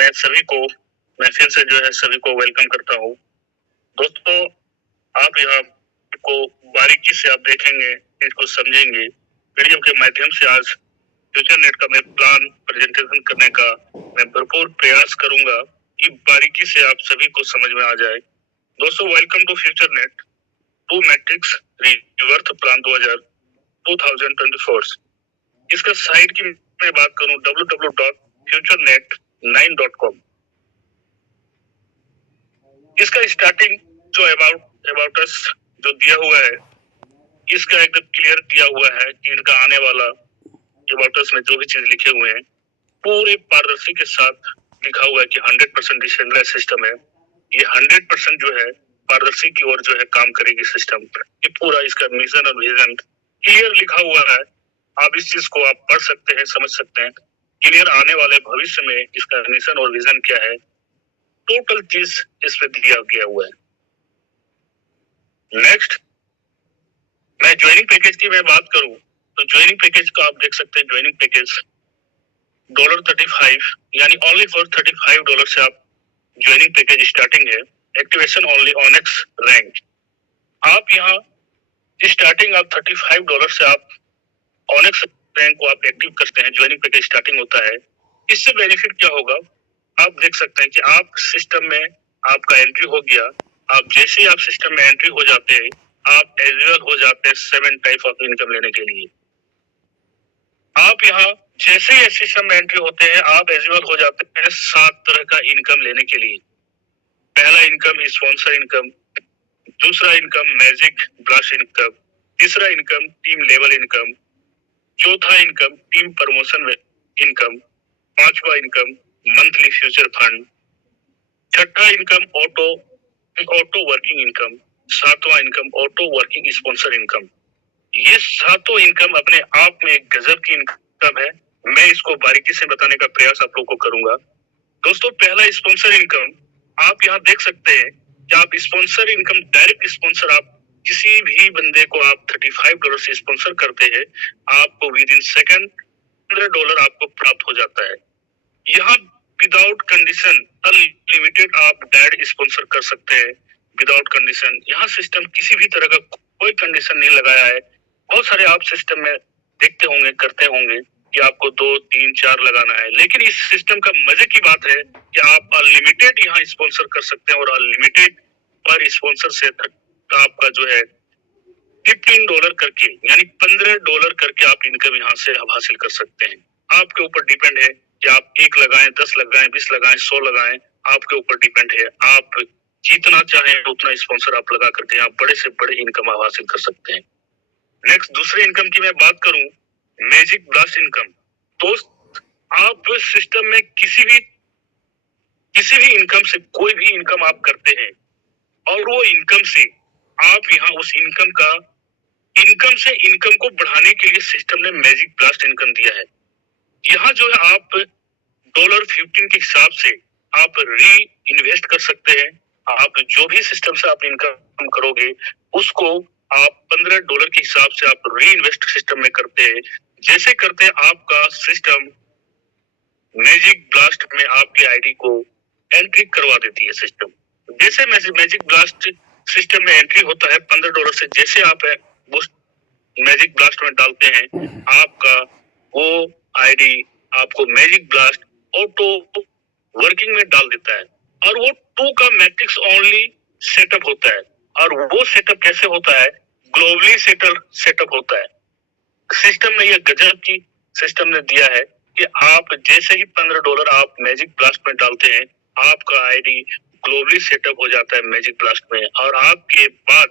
मैं सभी को मैं फिर से जो है सभी को वेलकम करता हूँ। दोस्तों, आप यहाँ को बारीकी से आप देखेंगे, इसको समझेंगे। वीडियो के माध्यम से आज फ्यूचर नेट का मैं प्लान प्रेजेंटेशन करने का मैं भरपूर प्रयास करूंगा कि बारीकी से आप सभी को समझ में आ जाए। दोस्तों, welcome to future net to matrix rebirth plan 2024। इसका साइट की मैं बात करूं www.futurenet9.com। इसका स्टार्टिंग जो अबाउट अस जो दिया हुआ है, इसका एकदम क्लियर दिया हुआ है कि इनका आने वाला अबाउट अस में जो भी चीज लिखे हुए हैं पूरे पारदर्शी के साथ लिखा हुआ है कि 100% डिसेंट्रलाइज्ड सिस्टम है। ये 100% जो है पारदर्शी की ओर जो है काम करेगी सिस्टम। ये पूरा इसका मिशन और विजन क्लियर लिखा हुआ है। आप इस चीज को आप पढ़ सकते हैं, समझ सकते हैं क्लियर आने वाले भविष्य में इसका मिशन और विजन क्या है, टोटल चीज इस पे दिया गया हुआ है। नेक्स्ट, मैं ज्वाइनिंग पैकेज की मैं बात करूं तो ज्वाइनिंग पैकेज का आप देख सकते हैं। ज्वाइनिंग पैकेज $35 यानी ओनली फॉर $35 से आप ज्वाइनिंग पैकेज स्टार्टिंग है। Activation only onyx rank. आप यहाँ स्टार्टिंग आप $35 से आप ऑनेक्स रैंक को आप एक्टिव करते हैं। ज्वाइनिंग पैकेज स्टार्टिंग होता है। इससे बेनिफिट क्या होगा आप देख सकते हैं कि आप सिस्टम में आपका एंट्री हो गया। आप जैसे ही आप सिस्टम में एंट्री हो जाते हैं, आप एलिजिबल हो जाते हैं 7 टाइप ऑफ इनकम लेने के लिए। आप यहाँ जैसे ही सिस्टम में एंट्री होते हैं, आप एलिजिबल हो जाते हैं 7 तरह का इनकम लेने के लिए। पहला इनकम स्पॉन्सर इनकम, दूसरा इनकम मैजिक ब्लास्ट इनकम, तीसरा इनकम टीम लेवल इनकम, चौथा इनकम टीम प्रमोशन इनकम, पांचवा इनकम मंथली फ्यूचर फंड, छठा इनकम ऑटो वर्किंग इनकम, सातवां income auto working sponsor income. ये सातों इनकम अपने आप में एक गजब की इनकम है। मैं इसको बारीकी से बताने का प्रयास आप लोग को करूंगा। दोस्तों, पहला स्पॉन्सर इनकम आप यहाँ देख सकते हैं कि आप स्पॉन्सर इनकम डायरेक्ट स्पॉन्सर आप किसी भी बंदे को आप $35 से स्पॉन्सर करते हैं, आपको विद इन सेकंड $15 आपको प्राप्त हो जाता है। यहाँ विदाउट कंडीशन अनलिमिटेड आप डायरेक्ट स्पॉन्सर कर सकते हैं विदाउट कंडीशन। यहाँ सिस्टम किसी भी तरह का कोई कंडीशन नहीं लगाया है। बहुत सारे आप सिस्टम में देखते होंगे, करते होंगे कि आपको 2, 3, 4 लगाना है, लेकिन इस सिस्टम का मजे की बात है कि आप अनलिमिटेड यहाँ स्पॉन्सर कर सकते हैं और अनलिमिटेड पर स्पॉन्सर से आपका जो है $15 करके यानी $15 करके आप इनकम यहाँ से आप हासिल कर सकते हैं। आपके ऊपर डिपेंड है कि आप 1 लगाएं, 10 लगाएं, 20 लगाएं, 100 लगाएं, आपके ऊपर डिपेंड है। आप जितना चाहें उतना स्पॉन्सर आप लगा करके आप बड़े से बड़े इनकम आप हासिल कर सकते हैं। नेक्स्ट, दूसरे इनकम की मैं बात करूं, मैजिक ब्लास्ट इनकम। दोस्त, आप सिस्टम में किसी भी इनकम से कोई भी इनकम आप करते हैं और वो इनकम से आप यहाँ उस इनकम से इनकम को बढ़ाने के लिए सिस्टम ने मैजिक ब्लास्ट इनकम दिया है। यहाँ जो है आप $15 के हिसाब से आप री इन्वेस्ट कर सकते हैं। आप जो भी सिस्टम से आप इनकम करोगे उसको आप $15 के हिसाब से आप री इन्वेस्ट सिस्टम में करते हैं। जैसे करते हैं आपका सिस्टम मैजिक ब्लास्ट में आपकी आईडी को एंट्री करवा देती है सिस्टम। जैसे मैजिक ब्लास्ट सिस्टम में एंट्री होता है $15 से, जैसे आप वो मैजिक ब्लास्ट में डालते हैं, आपका वो आईडी आपको मैजिक ब्लास्ट ऑटो वर्किंग में डाल देता है और वो 2 का मैट्रिक्स ओनली सेटअप होता है। और वो सेटअप कैसे होता है? ग्लोबली सेटअप होता है। सिस्टम ने यह गजब की सिस्टम ने दिया है कि आप जैसे ही $15 आप मैजिक ब्लास्ट में डालते हैं, आपका आईडी ग्लोबली सेटअप हो जाता है मैजिक ब्लास्ट में। और आपके बाद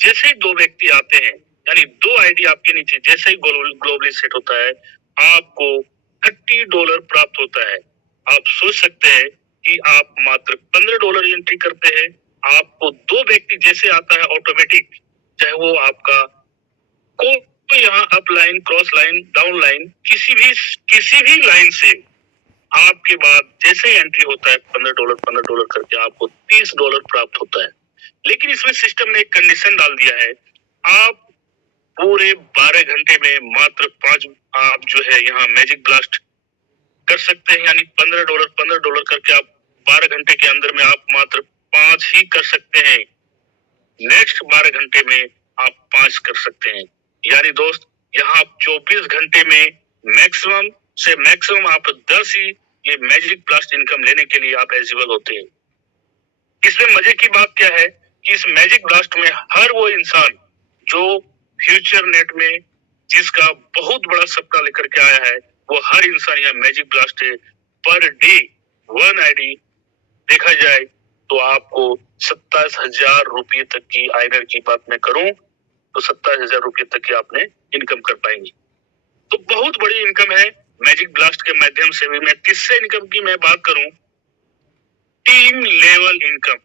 जैसे ही 2 व्यक्ति आते हैं, यानी 2 आईडी आपके नीचे जैसे ही ग्लोबली सेट होता है, आपको $30 प्राप्त होता है। आप सोच सकते हैं कि आप मात्र $15 एंट्री करते हैं, आपको 2 व्यक्ति जैसे आता है ऑटोमेटिक, चाहे वो आपका कोई यहाँ up line, cross line, down line, किसी भी लाइन से आपके बाद जैसे ही एंट्री होता है $15 करके आपको $30 प्राप्त होता है। लेकिन इसमें सिस्टम ने एक कंडीशन डाल दिया है, आप पूरे 12 घंटे में मात्र 5 आप जो है यहाँ मैजिक ब्लास्ट कर कर सकते हैं, यानी $15 करके आप 12 घंटे के अंदर में आप मात्र 5 ही कर सकते हैं। नेक्स्ट 12 घंटे में आप 5 कर सकते हैं। यानी दोस्त यहाँ 24 घंटे में मैक्सिमम से मैक्सिमम आप 10 ही ये मैजिक ब्लास्ट इनकम लेने के लिए आप एलिजिबल होते हैं। इसमें मजे की बात क्या है कि इस मैजिक ब्लास्ट में हर वो इंसान जो फ्यूचर नेट में जिसका बहुत बड़ा सपना लेकर के आया है, वो हर इंसान यहाँ मैजिक ब्लास्ट है। पर डे 1 आईडी देखा जाए तो आपको 27,000 रुपये तक की आइनर की बात मैं करूं तो 27,000 रुपये तक की आपने इनकम कर पाएंगे। तो बहुत बड़ी इनकम है मैजिक ब्लास्ट के माध्यम से भी। मैं किससे इनकम की मैं बात करूं, टीम लेवल इनकम,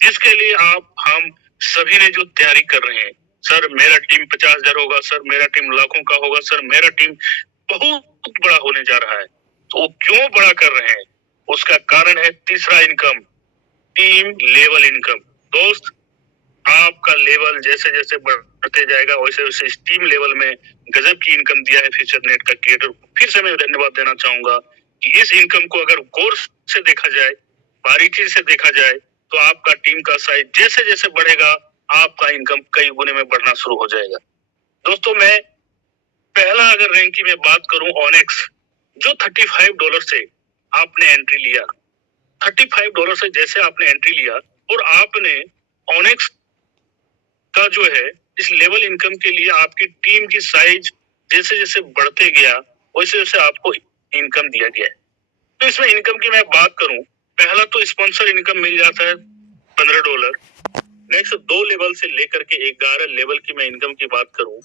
जिसके लिए हम सभी ने जो तैयारी कर रहे हैं, सर मेरा टीम 50,000 होगा, सर मेरा टीम लाखों का होगा, सर मेरा टीम बहुत बड़ा होने जा रहा है। तो वो क्यों बड़ा कर रहे हैं, उसका कारण है तीसरा इनकम, टीम लेवल इनकम। दोस्त आपका लेवल जैसे जैसे बढ़ते जाएगा वैसे वैसे इस टीम लेवल में गजब की इनकम दिया है फ्यूचर नेट का क्रिएटर। फिर से मैं धन्यवाद देना चाहूंगा कि इस इनकम को अगर गौर से देखा जाए, बारीकी से देखा जाए, तो आपका टीम का साइज जैसे जैसे बढ़ेगा आपका इनकम कई गुने में बढ़ना शुरू हो जाएगा। दोस्तों मैं पहला अगर रैंक की मैं बात करूं ऑनेक्स, जो $35 से आपने एंट्री लिया, $35 से जैसे आपने एंट्री लिया और आपने ऑनेक्स का जो है इस लेवल इनकम के लिए आपकी टीम की साइज जैसे जैसे बढ़ते गया वैसे वैसे आपको इनकम दिया गया है। तो इसमें इनकम की मैं बात करूं, पहला तो स्पॉन्सर इनकम मिल जाता है $15। नेक्स्ट 2 लेवल से लेकर के 11 लेवल की मैं इनकम की बात करूं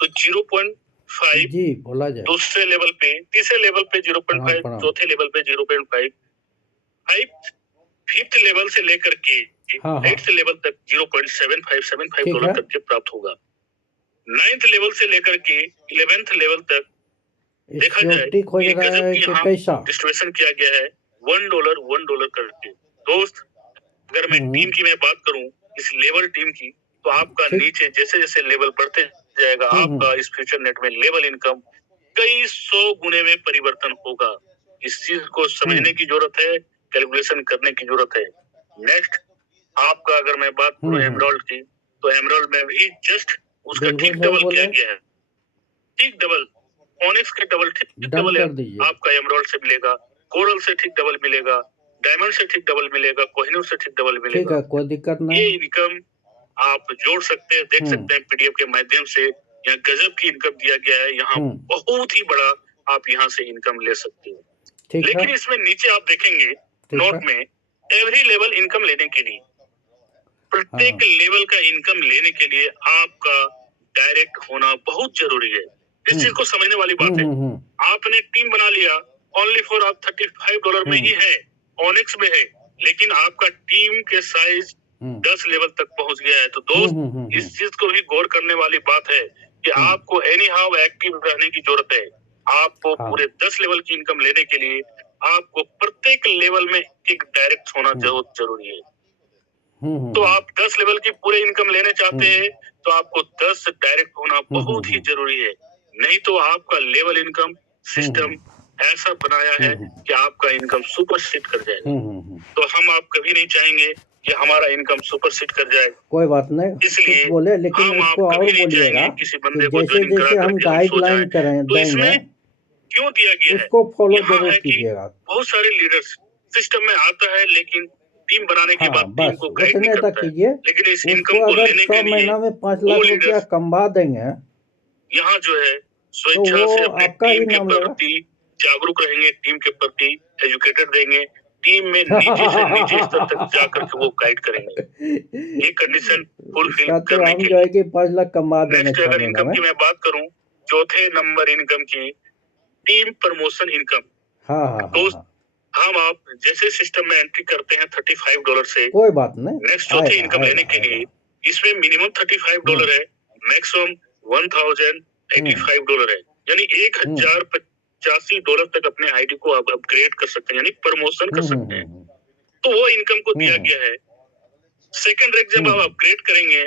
तो 0.5 जी बोला जाए, दूसरे लेवल पे, तीसरे लेवल पे 0.5, चौथे लेवल पे 0.5, फिफ्थ लेवल से लेकर के 8th लेवल तक $0.7575 तक के प्राप्त होगा। 9th लेवल से लेकर के 11th लेवल तक देखा जाए गजब की यहाँ डिस्ट्रीब्यूशन किया गया है $1 करके। दोस्त अगर मैं टीम की मैं बात करूं, इस लेवल टीम की, तो आपका नीचे जैसे जैसे लेवल बढ़ते जाएगा आपका इस फ्यूचर नेट में लेवल इनकम कई 100 गुने में परिवर्तन होगा। इस चीज को समझने की जरूरत है, कैलकुलेशन करने की जरूरत है। नेक्स्ट आपका अगर मैं बात करूं एमराल्ड की, तो एमराल्ड में भी जस्ट उसका ठीक डबल किया गया है, ठीक डबल, ऑनेक्स के डबल ठीक डबल आपका एमराल्ड से मिलेगा, कोरल से ठीक डबल मिलेगा, डायमंड से ठीक डबल मिलेगा, कोहिनूर से ठीक डबल मिलेगा। कोई दिक्कत नहीं। ये इनकम आप जोड़ सकते हैं, देख सकते हैं पीडीएफ के माध्यम से। यहाँ गजब की इनकम दिया गया है, यहाँ बहुत ही बड़ा आप यहाँ से इनकम ले सकते हो। लेकिन इसमें नीचे आप देखेंगे नोट में एवरी लेवल इनकम लेने के लिए, प्रत्येक लेवल का इनकम लेने के लिए आपका डायरेक्ट होना बहुत जरूरी है। इस चीज को समझने वाली बात है। आपने टीम बना लिया, ओनली फॉर आप $35 में ही है, ऑनेक्स में है, लेकिन आपका टीम के साइज 10 लेवल तक पहुंच गया है। तो दोस्त इस चीज को भी गौर करने वाली बात है कि आपको एनी हाउ एक्टिव रहने की जरूरत है। आपको पूरे 10 लेवल की इनकम लेने के लिए आपको प्रत्येक लेवल में एक डायरेक्ट होना जरूरी है। तो आप 10 लेवल की पूरे इनकम लेने चाहते हैं तो आपको 10 डायरेक्ट होना बहुत ही जरूरी है। नहीं तो आपका लेवल इनकम सिस्टम ऐसा बनाया है कि आपका इनकम सुपर सीट कर जाएगा। तो हम आप कभी नहीं चाहेंगे कि हमारा इनकम सुपर सीट कर जाए। कोई बात नहीं, इसलिए बोले, लेकिन इसको और बोलिएगा किसी बंदे को जैसे जैसे हम गाइडलाइन करें तो इसमें क्यों दिया गया है, उसको फॉलो जरूर कीजिएगा। बहुत सारे लीडर्स सिस्टम में आता है लेकिन टीम बनाने के बाद टीम को गाइड नहीं करता है। लेकिन इस इनकम को लेने के लिए महीना में 5 लाख रुपया कमा देंगे, यहाँ जो है स्वेच्छा से अपने टीम के प्रति जागरूक रहेंगे, टीम के प्रति एजुकेटेड देंगे, टीम में नीचे से नीचे स्तर तक जाकर के वो गाइड करेंगे। ये कंडीशन फुलफिल करने के लिए 5 लाख कमा देंगे। नेक्स्ट अगर इनकम की मैं बात करूं, चौथे नंबर इनकम की टीम प्रमोशन इनकम। दोस्त हम आप जैसे सिस्टम में एंट्री करते हैं $35 से, कोई बात नहीं, नेक्स्ट चौथे इनकम लेने के लिए इसमें मिनिमम $35 है, मैक्सिमम $1,085 है, यानी $1,085 तक अपने आईडी को आप अपग्रेड कर सकते हैं, यानी प्रमोशन कर सकते हैं। तो वो इनकम को दिया गया है। सेकंड रैंक जब आप अपग्रेड करेंगे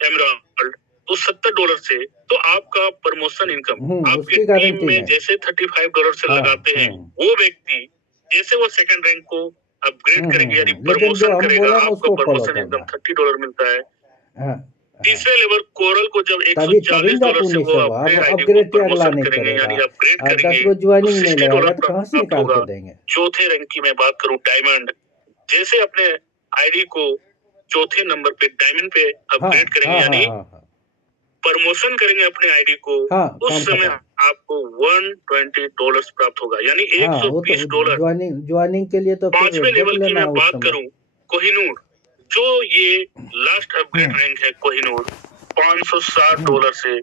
एमराल्ड, तो $70 से, तो आपका प्रमोशन इनकम आपके उसकी टीम गारंटी में है। जैसे $35 से हाँ, लगाते हैं, वो व्यक्ति जैसे वो सेकंड रैंक को अपग्रेड करेंगे यानी लेकिन जो प्रमोशन हम करेगा, बोले हम आपका उसको फॉलो प्रमोशन इनकम करना। $30 मिलता है। हाँ, तीसरे लेवल कोरल को जब तभी तभी ना $140 से पुण्य वो सब अब अपने आईडी को अपग्रेड पे अगला प्रमोशन नहीं करेंगे करेगा। यानी अपग्रेड 10 करेंगे, गो तो ज्वाइनिंग नहीं लगाएगा $60 तो कहाँ से प्राप्त निकाल होगा। के देंगे। चौथे रैंक की मैं बात करूं डायमंड, जैसे अपने आईडी को चौथे नंबर पे डायमंड पे हाँ अपग्रेड करेंगे हाँ यानी हाँ प्रमोशन करेंगे अपने आईडी को, हाँ, उस काम समय खत्म। आपको $120 प्राप्त होगा यानी हाँ, वो तो $120। ज्वाइनिंग के लिए तो फिर पांचवें देख लेवल की लेना मैं उस बात समय। करूं कोहिनूर, जो ये लास्ट अपग्रेड रैंक है कोहिनूर, $560 से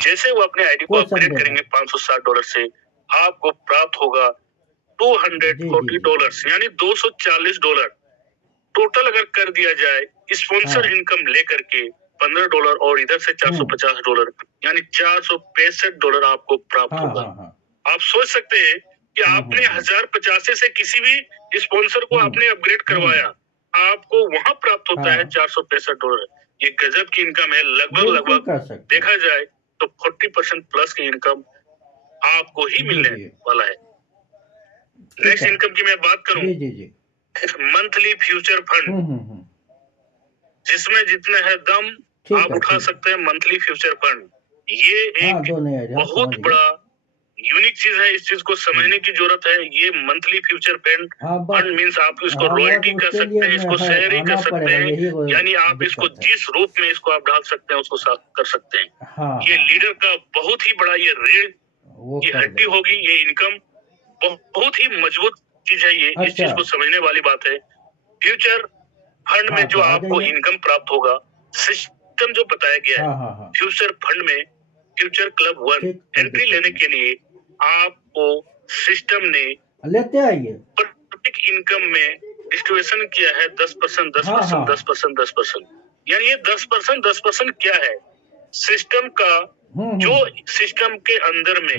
जैसे वो अपने आईडी को कोई अपग्रेड संदेह करेंगे नहीं। $560 से आपको प्राप्त होगा $240 यानी $240। टोटल अगर कर दिया जाए स्पॉन्सर हाँ। इनकम लेकर के $15 और इधर से $450 यानी $465 आपको प्राप्त हाँ होगा। हाँ हाँ आप सोच सकते हैं कि आपने 1050 से किसी भी स्पॉन्सर को आपने अपग्रेड करवाया, आपको वहां प्राप्त होता है हाँ। $465। ये गजब की इनकम है। बिल्कुल लगभग कर सकते हैं। देखा जाए तो 40% प्लस की इनकम आपको ही मिलने जी। वाला है। ठीक नेक्स्ट है। इनकम की मैं बात करूं, जी। मंथली फ्यूचर फंड, जिसमें जितने है दम आप उठा सकते हैं मंथली फ्यूचर फंड। ये एक बहुत बड़ा यूनिक चीज है, इस चीज को समझने की जरूरत है। ये मंथली फ्यूचर फंड मीन्स आप इसको रॉयल्टी कर सकते हैं, इसको शेयर ही कर सकते हैं, यानी आप इसको जिस रूप में इसको आप डाल सकते हैं उसको कर सकते हैं। ये लीडर का बहुत ही बड़ा ये रीढ़ की हड्डी होगी, ये इनकम बहुत ही मजबूत चीज है। ये इस चीज को समझने वाली बात है। फ्यूचर फंड में जो आपको इनकम प्राप्त होगा, सिस्टम जो बताया गया है फ्यूचर फंड में, फ्यूचर क्लब 1 एंट्री लेने के लिए आपको सिस्टम ने लेते आइए प्रत्येक इनकम में डिस्ट्रीब्यूशन किया है 10%, 10%, 10%, 10%। यानी ये 10% क्या है? सिस्टम का जो सिस्टम के अंदर में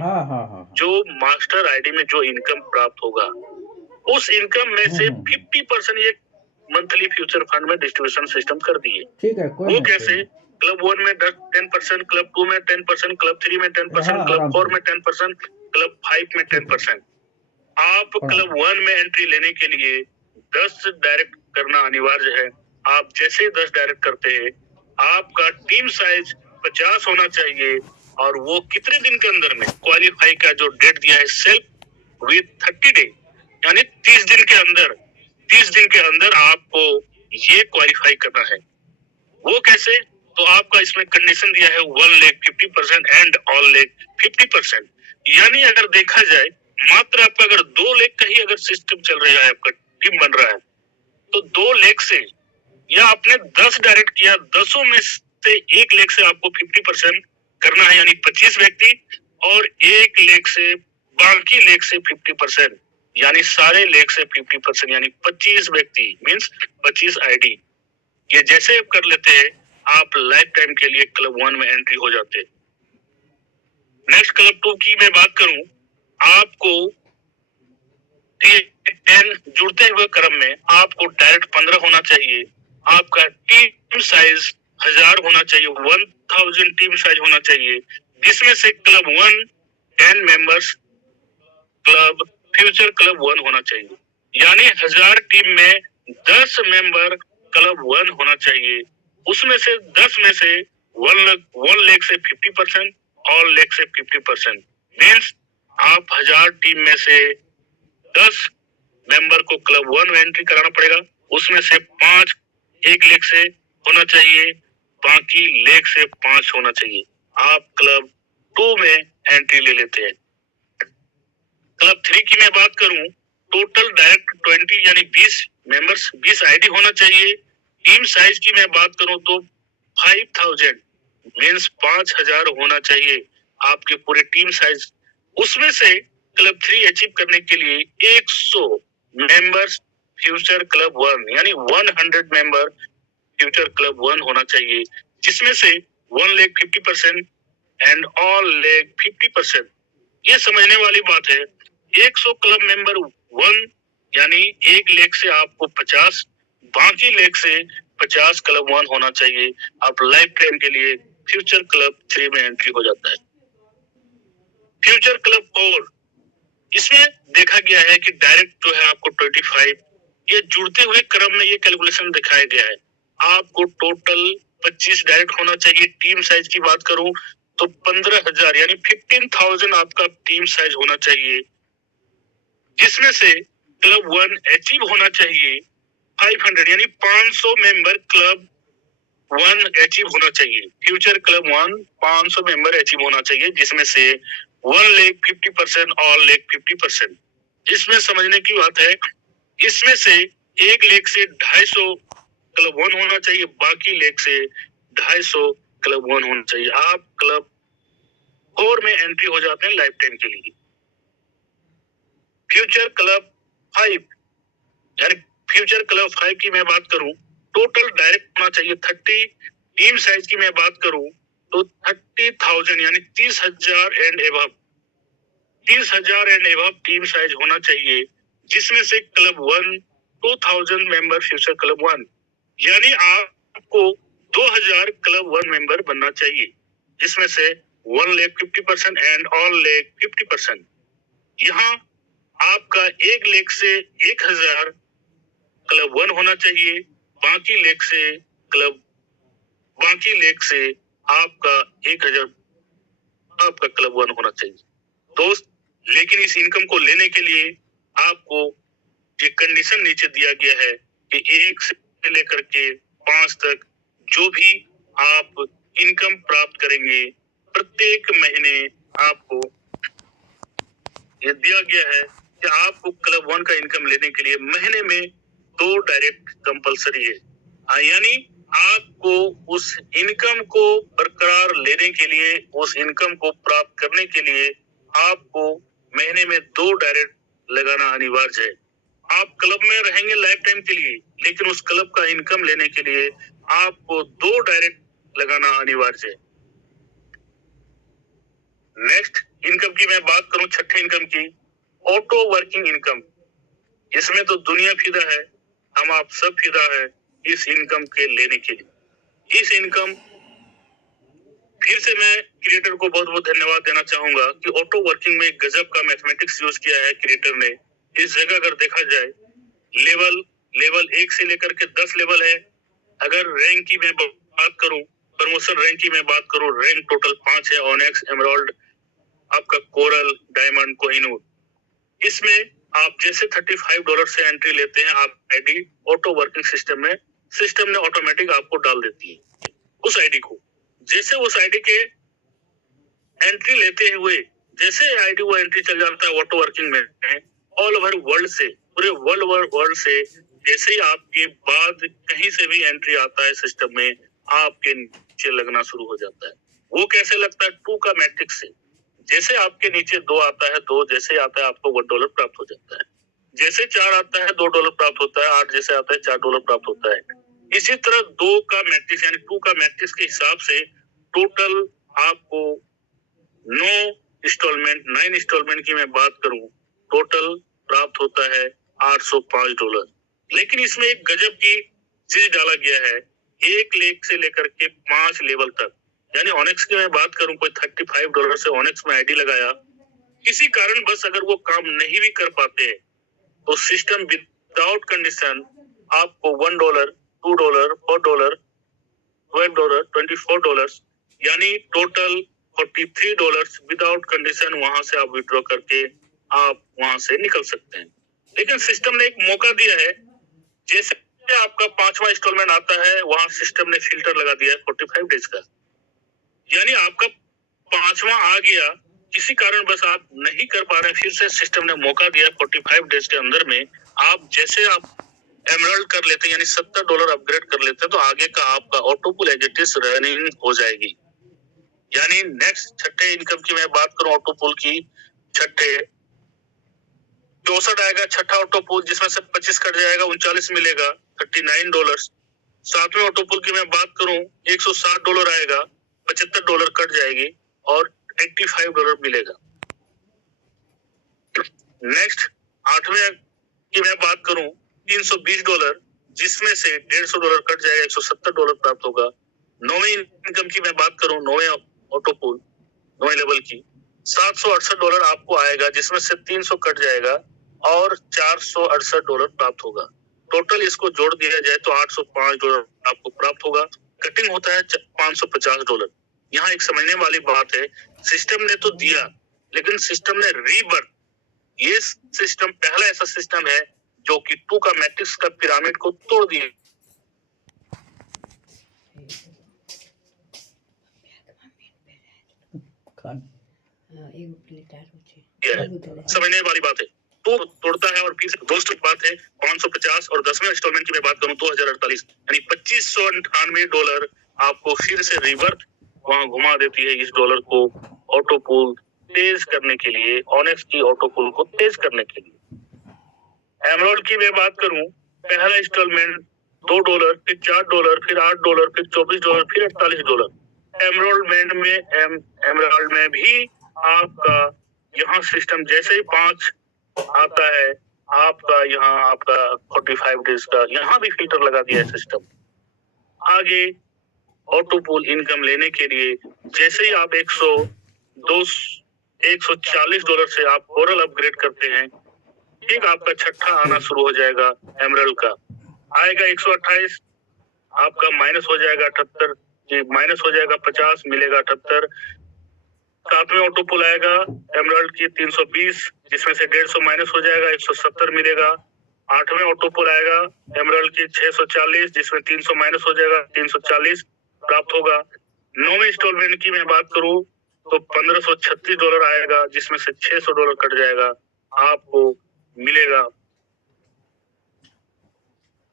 जो मास्टर आईडी में जो इनकम प्राप्त होगा, उस इनकम में से 50% ये मंथली फ्यूचर फंड में डिस्ट्रीब्यूशन सिस्टम कर दिए। ठीक है, वो कैसे? क्लब 1 में 10%, क्लब 2 में 10%, क्लब 3 में 10%, क्लब 4 में 10%, क्लब 5 में 10%। आप क्लब 1 में एंट्री लेने के लिए 10 डायरेक्ट करना अनिवार्य है। आप जैसे 10 डायरेक्ट करते हैं, आपका टीम साइज 50 होना चाहिए और वो कितने दिन के अंदर में क्वालिफाई का जो डेट दिया है सेल्फ विद 30 डे यानी 30 दिन के अंदर आपको ये क्वालिफाई करना है। वो कैसे? तो आपका इसमें कंडीशन दिया है 1 लाख 50% एंड ऑल लाख 50%। यानी अगर देखा जाए मात्र आपका अगर 2 लाख का ही अगर सिस्टम चल रहा है, आपका टीम बन रहा है, तो 2 लाख से या आपने 10 डायरेक्ट किया, 10 में से 1 लाख से आपको 50% करना है यानी 25 व्यक्ति, और 1 लाख से बाकी लाख से 50% यानी सारे लाख से 50% यानी 25 व्यक्ति मीन्स 25 आईडी। ये जैसे आप कर लेते हैं, आप लाइफ टाइम के लिए क्लब 1 में एंट्री हो जाते हैं। नेक्स्ट क्लब 2 की मैं बात करूं, आपको 10 जुड़ते हुए क्रम में आपको डायरेक्ट 15 होना चाहिए। आपका टीम साइज 1000 होना चाहिए, 1000 टीम साइज होना चाहिए, जिसमें से club 1 10 members, club future club 1 होना चाहिए। यानी 1000 टीम में 10 मेंबर क्लब 1 होना चाहिए। उसमें से 10 में से 1 लाख से 50% और लाख से 50% मीन्स आप 1000 टीम में से 10 मेंबर को क्लब 1 में एंट्री कराना पड़ेगा। उसमें से 5 1 लाख से होना चाहिए, बाकी लाख से 5 होना चाहिए। आप क्लब 2 में एंट्री ले लेते हैं। क्लब 3 की मैं बात करूं, टोटल डायरेक्ट 20 यानी 20 मेंबर्स, 20 आईडी होना चाहिए। टीम साइज की मैं बात करूं तो 5000 मीन्स 5000 होना चाहिए आपके पूरे टीम साइज। उसमें से क्लब 3 अचीव करने के लिए 100 मेंबर्स फ्यूचर क्लब 1 यानी 100 मेंबर फ्यूचर क्लब 1 होना चाहिए, जिसमें से 1 लाख 50% एंड ऑल लाख 50%। ये समझने वाली बात है। 100 क्लब मेंबर 1 यानी 1 लाख से आपको 50, बाकी लाख से 50 क्लब 1 होना चाहिए। आप लाइफ टाइम के लिए फ्यूचर क्लब 3 में एंट्री हो जाता है। फ्यूचर क्लब 4, इसमें देखा गया है कि डायरेक्ट जो है आपको 25, ये जुड़ते हुए क्रम में ये कैलकुलेशन दिखाया गया है। आपको टोटल 25 डायरेक्ट होना चाहिए। टीम साइज की बात करूं तो 15,000 यानी 15,000 आपका टीम साइज होना चाहिए, जिसमें से क्लब 1 अचीव होना चाहिए 500 यानी 500 मेंबर क्लब 1 अचीव होना चाहिए। फ्यूचर क्लब 1 500 मेंबर अचीव होना चाहिए, जिसमें से 1 लेग 50%, ऑल लेग 50%। इसमें समझने की बात है, इसमें से एक लेग से 250 क्लब 1 होना चाहिए, बाकी लेग से 250 क्लब 1 होना चाहिए। आप क्लब 4 में एंट्री हो जाते हैं लाइफ टाइम के लिए। फ्यूचर क्लब 5 यानी फ्यूचर क्लब 5 की मैं बात करूं, टोटल डायरेक्ट होना चाहिए 30। टीम साइज की मैं बात करूं तो 30,000 यानी 30,000 and above, 30,000 and above team size होना चाहिए, जिसमें से क्लब 1 2000 मेंबर फ्यूचर क्लब 1 यानी आपको 2000 क्लब 1 मेंबर बनना चाहिए, जिसमें से 1 लेग 50% एंड ऑल लेग 50%। यहाँ आपका एक लेग से 1000 क्लब 1 होना चाहिए, बाकी लेग से आपका 1000 आपका क्लब 1 होना चाहिए दोस्त। लेकिन इस इनकम को लेने के लिए आपको ये कंडीशन नीचे दिया गया है कि 1 से लेकर के 5 तक जो भी आप इनकम प्राप्त करेंगे, प्रत्येक महीने आपको ये दिया गया है कि आपको क्लब 1 का इनकम लेने के लिए महीने में 2 डायरेक्ट कंपलसरी है। यानी आपको उस इनकम को बरकरार लेने के लिए, उस इनकम को प्राप्त करने के लिए आपको महीने में 2 डायरेक्ट लगाना अनिवार्य है। आप क्लब में रहेंगे लाइफ टाइम के लिए, लेकिन उस क्लब का इनकम लेने के लिए आपको 2 डायरेक्ट लगाना अनिवार्य है। नेक्स्ट इनकम की मैं बात करूं, छठे इनकम की, ऑटो वर्किंग इनकम। इसमें तो दुनिया फिदा है, हम आप सब फिदा है इस इनकम के लेने के लिए। इस इनकम, फिर से मैं क्रिएटर को बहुत बहुत धन्यवाद देना चाहूंगा कि ऑटो वर्किंग में गजब का मैथमेटिक्स यूज किया है क्रिएटर ने। इस जगह अगर देखा जाए, लेवल 1 से लेकर के 10 लेवल है। अगर रैंक की मैं बात करूं, प्रमोशन रैंक की मैं बात करूं, रैंक टोटल 5 है, ऑनेक्स, एमराल्ड, आपका कोरल, डायमंड, कोहिनूर। इसमें आप जैसे $35 से एंट्री लेते हैं, आप आईडी ऑटो वर्किंग सिस्टम ने ऑटोमेटिक आपको डाल देती है उस आईडी को। जैसे उस आईडी के एंट्री लेते हुए, जैसे आईडी वो एंट्री चल जाता है ऑटो वर्किंग में, ऑल ओवर वर्ल्ड से, पूरे वर्ल्ड से जैसे ही आपके बाद कहीं से भी एंट्री आता है सिस्टम में, आपके नीचे लगना शुरू हो जाता है। वो कैसे लगता है? 2 का मैट्रिक्स से। जैसे आपके नीचे 2 आता है, 2 जैसे आता है आपको $1 प्राप्त हो जाता है। जैसे 4 आता है $2 प्राप्त होता है, 8 जैसे आता है $4 प्राप्त होता है। इसी तरह 2 का मैट्रिक्स यानी 2 का मैट्रिक्स के हिसाब से टोटल आपको 9 इंस्टॉलमेंट की मैं बात करूं, टोटल प्राप्त होता है $805। लेकिन इसमें एक गजब की चीज डाला गया है, 1 लेग से लेकर के 5 लेवल तक। यानी ऑनेक्स की मैं बात करूं, कोई $35 से ऑनेक्स में आईडी लगाया, किसी कारण बस अगर वो काम नहीं भी कर पाते तो सिस्टम विदाउट कंडीशन आपको $1, $2, $4, $12, $24 यानी टोटल $43 विदाउट कंडीशन वहां से आप विड्रॉ करके आप वहां से निकल सकते हैं। लेकिन सिस्टम ने एक मौका दिया है, जैसे आपका 5वां इंस्टॉलमेंट आता है, वहां सिस्टम ने फिल्टर लगा दिया है 45 डेज का। यानी आपका 5वां आ गया, किसी कारण बस आप नहीं कर पा रहे, फिर से सिस्टम ने मौका दिया 45 डेज के अंदर में, आप जैसे आप एमराल्ड कर लेते हैं यानी $70 अपग्रेड कर लेते हैं, तो आगे का आपका auto pool as it is running हो जाएगी। यानी नेक्स्ट छठे इनकम की मैं बात करूं, ऑटोपुल की, छठे 64 आएगा छठा ऑटोपुल, जिसमें से 25 कट जाएगा, 39 मिलेगा, $39। 7वें ऑटोपुल की मैं बात करूं, $160 आएगा, $75 कट जाएगी और $85 मिलेगा। नेक्स्ट 8वें की मैं बात करूं, $320, जिसमें से $150 कट जाएगा, $170 प्राप्त होगा। नौवें इनकम की मैं बात करूं, नौवें ऑटो पूल, नौवें लेवल की $768 आपको आएगा, जिसमें से 300 कट जाएगा और $468 प्राप्त होगा। टोटल इसको जोड़ दिया जाए तो $805 आपको प्राप्त होगा। कटिंग होता है $550। यहाँ एक समझने वाली बात है, सिस्टम ने तो दिया, लेकिन सिस्टम ने रीबर्थ, ये सिस्टम पहला ऐसा सिस्टम है जो कि 2 का मैट्रिक्स का पिरामिड को तोड़ दिया। समझने वाली बात है, तो तोड़ता है। और फिर दोस्तों बात है 550 और 10वें इंस्टॉलमेंट की मैं बात करूं 2048, यानी $2598 आपको फिर से रिवर्स वहां घुमा देती है। इस डॉलर को ऑटो पूल तेज करने के लिए, ऑनेक्स की ऑटो पूल को तेज करने के लिए। एमराल्ड की मैं बात करूं, पहला इंस्टॉलमेंट $2, फिर $4, फिर $8, फिर $24, फिर $48। एमराल्ड में भी आपका यहाँ सिस्टम जैसे ही 5 आता है, आपका यहाँ आपका 45 डेज का यहाँ भी फिल्टर लगा दिया है सिस्टम। आगे ऑटो पूल इनकम लेने के लिए जैसे ही आप $140 से आप कोरल अपग्रेड करते हैं, ठीक आपका छठा आना शुरू हो जाएगा। एमराल्ड का आएगा 128, आपका माइनस हो जाएगा 78, माइनस हो जाएगा 50, मिलेगा 78। 7वें ऑटो पुल आएगा एमराल्ड की 320, जिसमें से 150 माइनस हो जाएगा, 170 मिलेगा। 8वें ऑटो पुल आएगा एमराल्ड की 640, जिसमें 300 माइनस हो जाएगा, 340 प्राप्त होगा। 9वें इंस्टॉलमेंट की मैं बात करूं तो $1536 आएगा, जिसमें से $600 कट जाएगा, आपको मिलेगा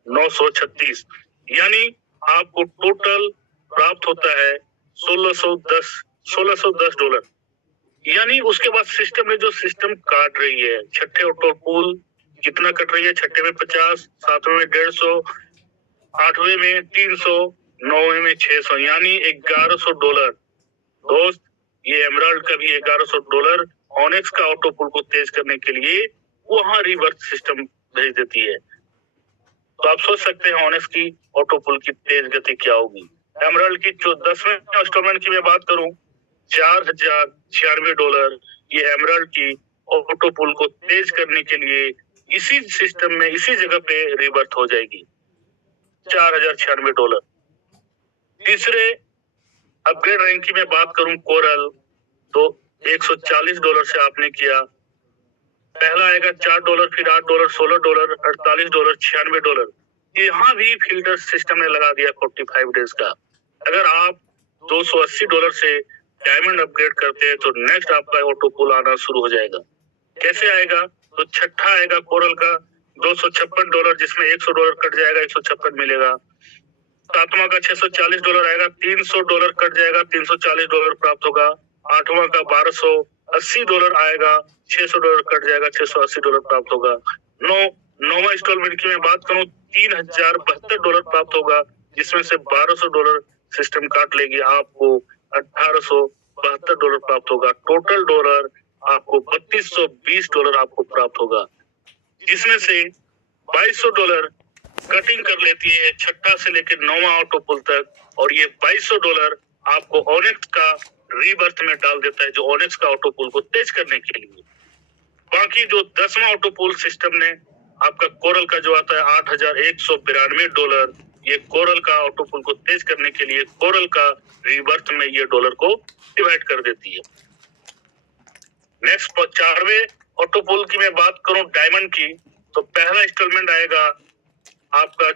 936, यानी आपको टोटल प्राप्त होता है $1610। यानी उसके बाद सिस्टम में जो सिस्टम काट रही है, छठे ऑटो पूल कितना कट रही है, छठे में 50, 7वें में 150, 8वें में 300, 9वें में 600, यानी $1100। दोस्त, ये एमराल्ड का भी $1100 ऑनेक्स का ऑटो पूल को तेज करने के लिए वहां रिवर्स सिस्टम भेज देती है। तो आप सोच सकते हैं ऑनेक्स की ऑटो पूल की तेज गति क्या होगी। एमराल्ड की 10वें इंस्टॉलमेंट की मैं बात करूं, $4096, ये एमराल्ड की ऑटो पूल को तेज करने के लिए इसी सिस्टम में इसी जगह पे रिवर्थ हो जाएगी, $4096। तीसरे अपग्रेड रैंक की मैं बात करूं कोरल, तो $140 से आपने किया। पहला आएगा $4, फिर $8, $16, $48, $96। यहाँ भी फिल्टर सिस्टम ने लगा दिया 45 डेज का। अगर आप $280 से डायमंड अपग्रेड करते हैं तो नेक्स्ट आपका ऑटो पूल आना शुरू हो जाएगा। कैसे आएगा, तो छठा आएगा कोरल का $256, जिसमें $100 कट जाएगा, 156 मिलेगा। 7वां का $640 आएगा, $300 कट जाएगा, $340 प्राप्त होगा। 8वां का $1280 आएगा, $600 कट जाएगा, $680 प्राप्त होगा। 9वां इंस्टॉलमेंट की मैं बात करूं, $3072 प्राप्त होगा, जिसमें से $1200 सिस्टम काट लेगी, आपको $1872 प्राप्त होगा। टोटल डॉलर आपको $3220 आपको प्राप्त होगा, जिसमें से $2200 कटिंग कर लेती है छठा से लेकर 9वां ऑटो पुल तक, और ये $2200 आपको ऑनेक्स का रीबर्थ में डाल देता है, जो ऑनेक्स का ऑटो पुल को तेज करने के लिए। बाकी जो 10वां ऑटो पुल सिस्टम ने आपका कोरल का जो आता है $8192, ये कोरल का ऑटो पुल को तेज करने के लिए कोरल का रीबर्थ में ये डॉलर को डिवाइड कर देती है। नेक्स्ट 4वें ऑटो पुल की मैं बात करूं डायमंड की, तो पहला इंस्टॉलमेंट आएगा आपका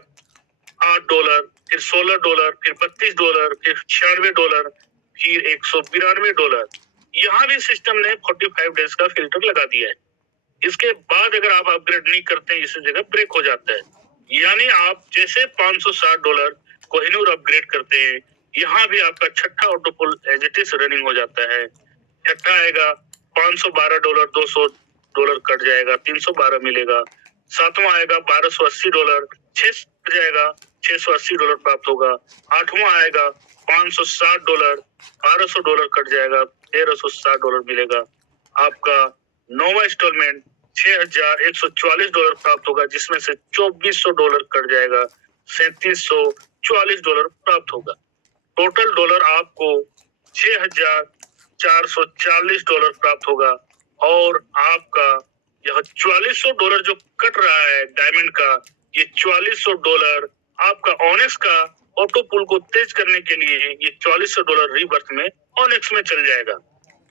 $8, फिर $16, फिर $32, फिर $96, फिर $192। यहाँ भी सिस्टम ने 45 डेज का फिल्टर लगा दिया है। इसके बाद अगर आप अपग्रेड नहीं करते हैं, इसी जगह ब्रेक हो जाता है। यानी आप जैसे $560 कोहिनूर अपग्रेड करते हैं, यहाँ भी आपका छठा auto pool as it is running हो जाता है। छठा आएगा $512, $200 कट जाएगा, 312 मिलेगा। 7वां आएगा $1280, 6 कट जाएगा, $680 प्राप्त होगा। 8वां आएगा $560, $1200 कट जाएगा, $1360 मिलेगा। आपका 9वां इंस्टॉलमेंट $6144 प्राप्त होगा, जिसमें से $2400 कट जाएगा, $3740 प्राप्त होगा। टोटल डॉलर आपको $6,440 प्राप्त होगा। और आपका यह $4,400 जो कट रहा है डायमंड का, ये $4,400 आपका ऑनेक्स का ऑटो पुल को तेज करने के लिए ये $4,400 रीबर्थ में ऑनेक्स में चल जाएगा।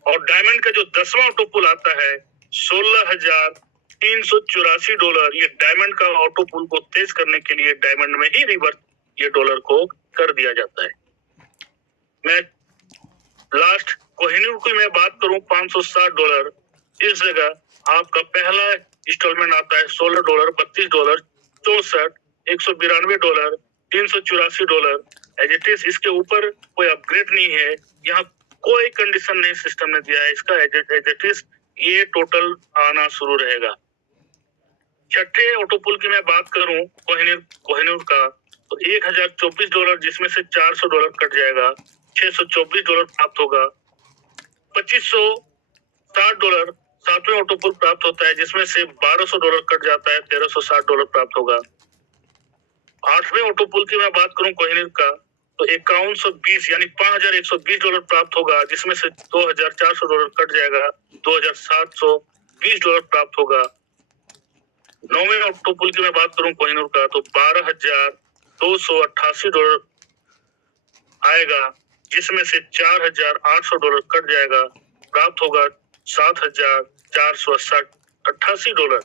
और डायमंड का जो 10वां ऑटो पुल आता है $16,384, ये डायमंड का ऑटो पुल को तेज करने के लिए डायमंड में ही रीबर्थ ये डॉलर को कर दिया जाता है। मैं लास्ट कोहिनूर की मैं बात करूं $560, इस जगह आपका पहला इंस्टॉलमेंट आता है $16, $32, $64, $192, $384 एज इट इज। इसके ऊपर कोई अपग्रेड नहीं है, यहाँ कोई कंडीशन नहीं सिस्टम ने दिया है, इसका एज इट इज ये टोटल आना शुरू रहेगा। छठे ऑटोपुल की मैं बात करूं कोहिनूर का, तो $1,024 जिसमें से $400 कट जाएगा, $624 प्राप्त होगा। $2,560 सातवें ऑटोपुल प्राप्त होता है जिसमें से $1,200 कट जाता है, $1,360 प्राप्त होगा। आठवें ऑटोपुल की मैं बात करूं कोहिनूर का, तो $5,120 यानी $5,120 प्राप्त होगा, जिसमें से $2,400 कट जाएगा, $2,720 प्राप्त होगा। नौवें ऑक्टोपुल की मैं बात करूं कोहिनूर का, तो $12,288 आएगा, जिसमें से $4,800 कट जाएगा, प्राप्त होगा $7,488।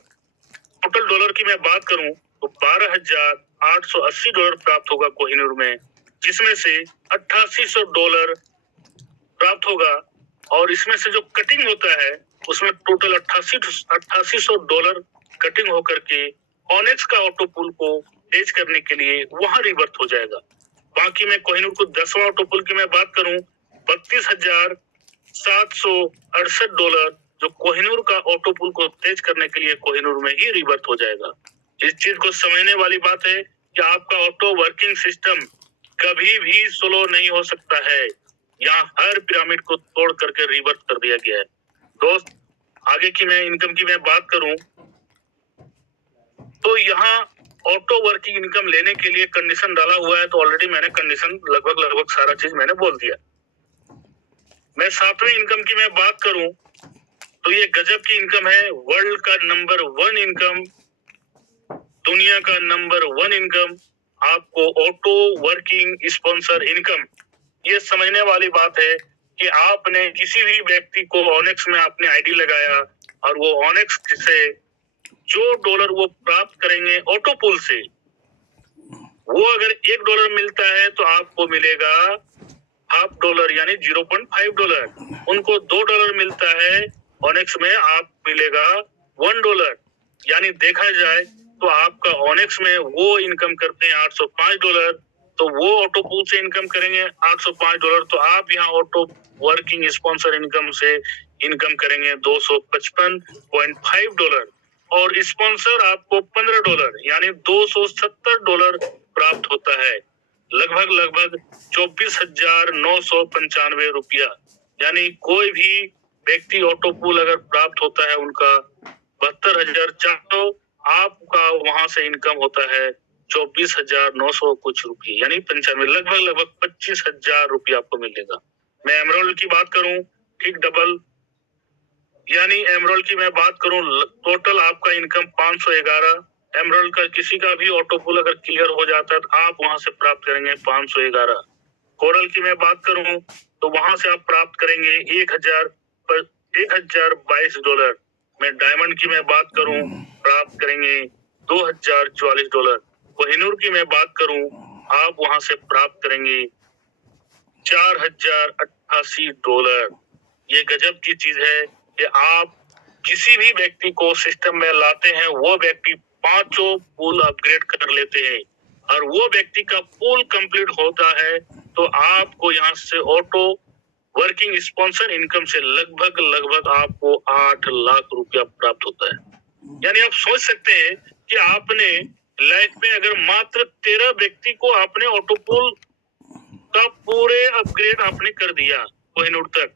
टोटल डॉलर की मैं बात करूं तो $12,880 प्राप्त होगा कोहिनूर में, जिसमें से $8,800 प्राप्त होगा। और इसमें से जो कटिंग होता है उसमें टोटल $8,800 कटिंग होकर के ऑनेक्स का ऑटोपुल को तेज करने के लिए वहां रिवर्थ हो जाएगा। बाकी मैं कोहिनूर को 10वां ऑटोपुल की मैं बात करूं, $32,768 जो कोहिनूर का ऑटोपुल को तेज करने के लिए कोहिनूर में ही रिवर्थ हो जाएगा। इस चीज को समझने वाली बात है कि आपका ऑटो वर्किंग सिस्टम कभी भी स्लो नहीं हो सकता है, यहाँ हर पिरामिड को तोड़ करके रिवर्थ कर दिया गया है। दोस्त आगे की मैं इनकम की मैं बात करूं तो यहाँ ऑटो वर्किंग इनकम लेने के लिए कंडीशन डाला हुआ है, तो ऑलरेडी मैंने कंडीशन लगभग सारा चीज मैंने बोल दिया। मैं सातवें इनकम की मैं बात करूं तो ये गजब की इनकम है, वर्ल्ड का नंबर 1 इनकम, दुनिया का नंबर 1 इनकम, आपको ऑटो वर्किंग स्पॉन्सर इनकम। ये समझने वाली बात है कि आपने किसी भी व्यक्ति को ऑनेक्स में आपने आईडी लगाया और वो ऑनेक्स से जो डॉलर वो प्राप्त करेंगे ऑटो पुल से, वो अगर $1 मिलता है तो आपको मिलेगा $0.5 यानी $0.5। उनको $2 मिलता है ऑनेक्स में, आप मिलेगा $1। यानी देखा जाए तो आपका ऑनेक्स में वो इनकम करते हैं $805, तो वो ऑटो पुल से इनकम करेंगे $805, तो आप यहाँ ऑटो वर्किंग स्पॉन्सर इनकम से इनकम करेंगे $255.5 और स्पॉन्सर आपको $15 यानी $270 प्राप्त होता है, लगभग 24,995 रुपया। यानी कोई भी व्यक्ति ऑटो पुल अगर प्राप्त होता है उनका 72,400, आपका वहां से इनकम होता है 24,900 कुछ रुपये यानी 95, लगभग 25,000 रुपया आपको मिलेगा। मैं एमरोल्ड की बात करूं, ठीक डबल, यानी एमरोल्ड की मैं बात करूं, टोटल आपका इनकम 511। एमरोल्ड का किसी का भी ऑटो पुल अगर क्लियर हो जाता है तो आप वहां से प्राप्त करेंगे 511। कोरल की मैं बात करूं तो वहां से आप प्राप्त करेंगे $1,022। मैं डायमंड की मैं बात करूं प्राप्त करेंगे $2,044। कोहिनूर की मैं बात करूं आप वहां से प्राप्त करेंगे $4,088। ये गजब की चीज है कि आप किसी भी व्यक्ति को सिस्टम में लाते हैं, वो व्यक्ति 5 पुल अपग्रेड कर लेते हैं और वो व्यक्ति का पुल कंप्लीट होता है तो आपको यहाँ से ऑटो वर्किंग स्पॉन्सर इनकम से लगभग आपको 8 लाख रुपया प्राप्त होता है। यानी आप सोच सकते हैं कि आपने लाइफ में अगर मात्र 13 व्यक्ति को आपने ऑटो पुल का पूरे अपग्रेड आपने कर दिया कोहिनूर तक,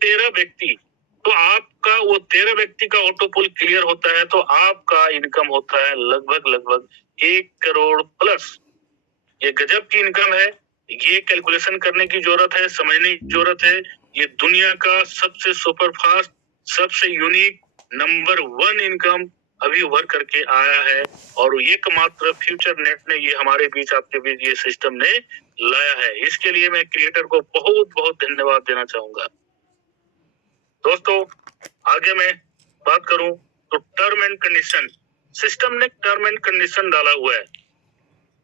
13 व्यक्ति, तो आपका वो 13 व्यक्ति का ऑटो पुल क्लियर होता है तो आपका इनकम होता है लगभग 1 करोड़ प्लस। ये गजब की इनकम है। ये कैलकुलेशन करने की जरूरत है, समझने की जरूरत है। ये दुनिया का सबसे सुपर फास्ट, सबसे यूनिक नंबर 1 इनकम अभी उभर करके आया है और एकमात्र फ्यूचर नेट ने ये हमारे बीच, आपके बीच ये सिस्टम ने लाया है। इसके लिए मैं क्रिएटर को बहुत बहुत धन्यवाद देना चाहूंगा। दोस्तों आगे मैं बात करूं तो टर्म एंड कंडीशन, सिस्टम ने टर्म एंड कंडीशन डाला हुआ है।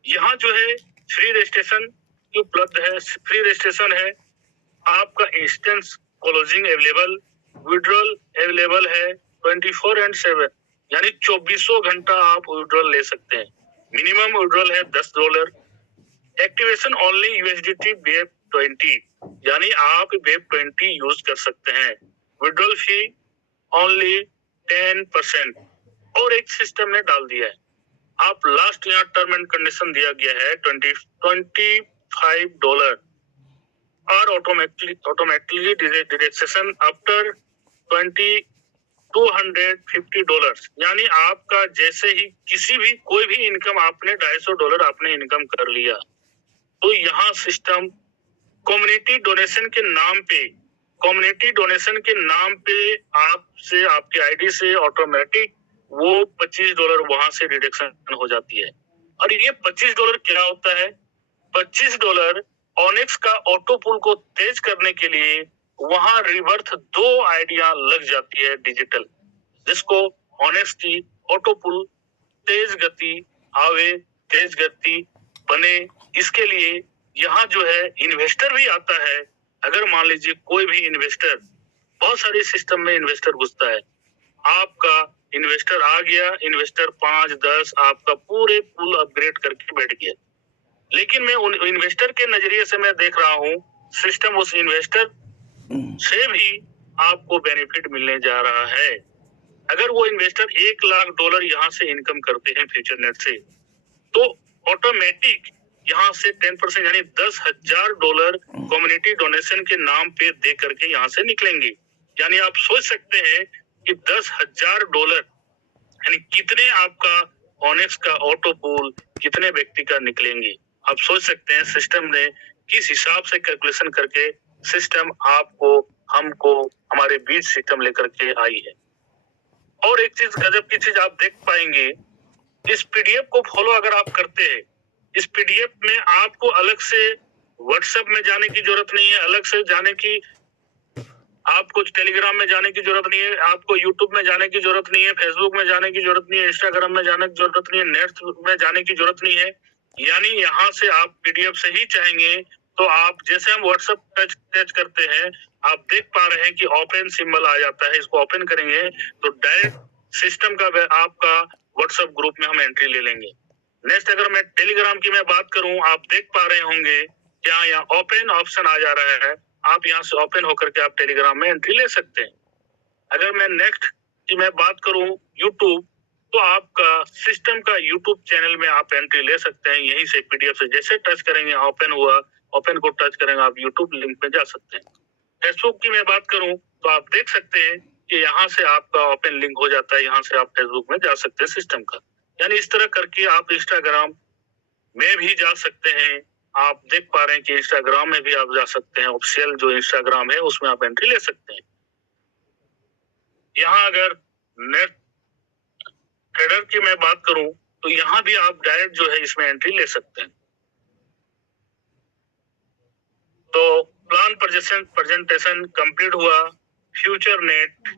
यहाँ जो है फ्री रजिस्ट्रेशन उपलब्ध है, फ्री रजिस्ट्रेशन है, आपका instance closing available, withdrawal available है 24/7, यानी 24 घंटा आप विड्रॉल ले सकते हैं। मिनिमम विड्रॉल है $10। एक्टिवेशन ओनली USDT वेब 20, यानी आप वेब 20 यूज कर सकते हैं। विड्रॉल फी ओनली 10%। और एक सिस्टम ने डाल दिया है, आप लास्ट यहाँ टर्म एंड कंडीशन दिया गया है $25 और ऑटोमेटिकली डिडक्शन आफ्टर $250, यानी आपका जैसे ही किसी भी कोई भी इनकम आपने $250 आपने इनकम कर लिया तो यहाँ सिस्टम कम्युनिटी डोनेशन के नाम पे आपसे, आपके आईडी से ऑटोमेटिक वो $25 वहां से डिडक्शन हो जाती है। और ये $25 क्या होता है? $25 ऑनेक्स का ऑटो पुल को तेज करने के लिए वहां रिवर्थ 2 आइडिया लग जाती है डिजिटल, जिसको ऑनेक्स की ऑटो पुल तेज गति आवे, तेज गति बने। इसके लिए यहाँ जो है इन्वेस्टर भी आता है। अगर मान लीजिए कोई भी इन्वेस्टर, बहुत सारे सिस्टम में इन्वेस्टर घुसता है, आपका इन्वेस्टर आ गया, इन्वेस्टर 5-10 आपका पूरे पुल अपग्रेड करके बैठ गया, लेकिन मैं उन इन्वेस्टर के नजरिए से मैं देख रहा हूँ सिस्टम उस इन्वेस्टर से भी आपको बेनिफिट मिलने जा रहा है। अगर वो इन्वेस्टर $1 लाख यहाँ से इनकम करते हैं फ्यूचर नेट से, तो ऑटोमेटिक यहाँ से 10% यानी $10,000 कम्युनिटी डोनेशन के नाम पे दे करके यहाँ से निकलेंगे। यानी आप सोच सकते हैं कि $10,000 यानी कितने आपका ऑनेक्स का ऑटो पूल कितने व्यक्ति का निकलेंगे। आप सोच सकते हैं सिस्टम ने किस हिसाब से कैलकुलेशन करके सिस्टम आपको, हमको, हमारे बीच सिस्टम लेकर के आई है। और एक चीज, गजब की चीज आप देख पाएंगे, इस पीडीएफ को फॉलो अगर आप करते हैं, इस पीडीएफ में आपको अलग से व्हाट्सएप में जाने की जरूरत नहीं है, अलग से जाने की, आपको टेलीग्राम में जाने की जरूरत नहीं है, आपको यूट्यूब में जाने की जरूरत नहीं है, फेसबुक में जाने की जरूरत नहीं है, इंस्टाग्राम में जाने की जरूरत नहीं है, नेट में जाने की जरूरत नहीं है। यानी यहाँ से आप पीडीएफ से ही चाहेंगे तो आप, जैसे हम व्हाट्सएप टच करते हैं, आप देख पा रहे हैं कि ओपन सिंबल आ जाता है, इसको ओपन करेंगे तो डायरेक्ट सिस्टम का आपका व्हाट्सएप ग्रुप में हम एंट्री ले लेंगे। नेक्स्ट अगर मैं टेलीग्राम की मैं बात करूं, आप देख पा रहे होंगे क्या यहाँ ओपन ऑप्शन आ जा रहा है, आप यहाँ से ओपन होकर के आप टेलीग्राम में एंट्री ले सकते हैं। अगर मैं नेक्स्ट की मैं बात करूं यूट्यूब, तो आपका सिस्टम का यूट्यूब चैनल में आप एंट्री ले सकते हैं। यहीं से पीडीएफ से जैसे टच करेंगे ओपन हुआ, ओपन को टच करेंगे आप यूट्यूब लिंक में जा सकते हैं। फेसबुक की मैं बात करूं तो आप देख सकते हैं कि यहाँ से आपका ओपन लिंक हो जाता है, यहाँ से आप फेसबुक में जा सकते हैं सिस्टम का। यानी इस तरह करके आप इंस्टाग्राम में भी जा सकते हैं। आप देख पा रहे हैं कि इंस्टाग्राम में भी आप जा सकते हैं, ऑफिशियल जो इंस्टाग्राम है उसमें आप एंट्री ले सकते हैं। यहाँ अगर नेट ट्रेडर की मैं बात करूं तो यहाँ भी आप डायरेक्ट जो है इसमें एंट्री ले सकते हैं। तो प्लान प्रेजेंटेशन कंप्लीट हुआ। Future net,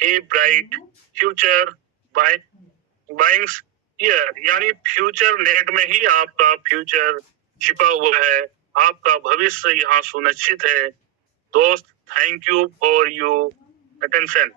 a bright future buyings year, यानी फ्यूचर नेट में ही आपका फ्यूचर छिपा हुआ है, आपका भविष्य यहाँ सुनिश्चित है। दोस्त, thank you for your attention.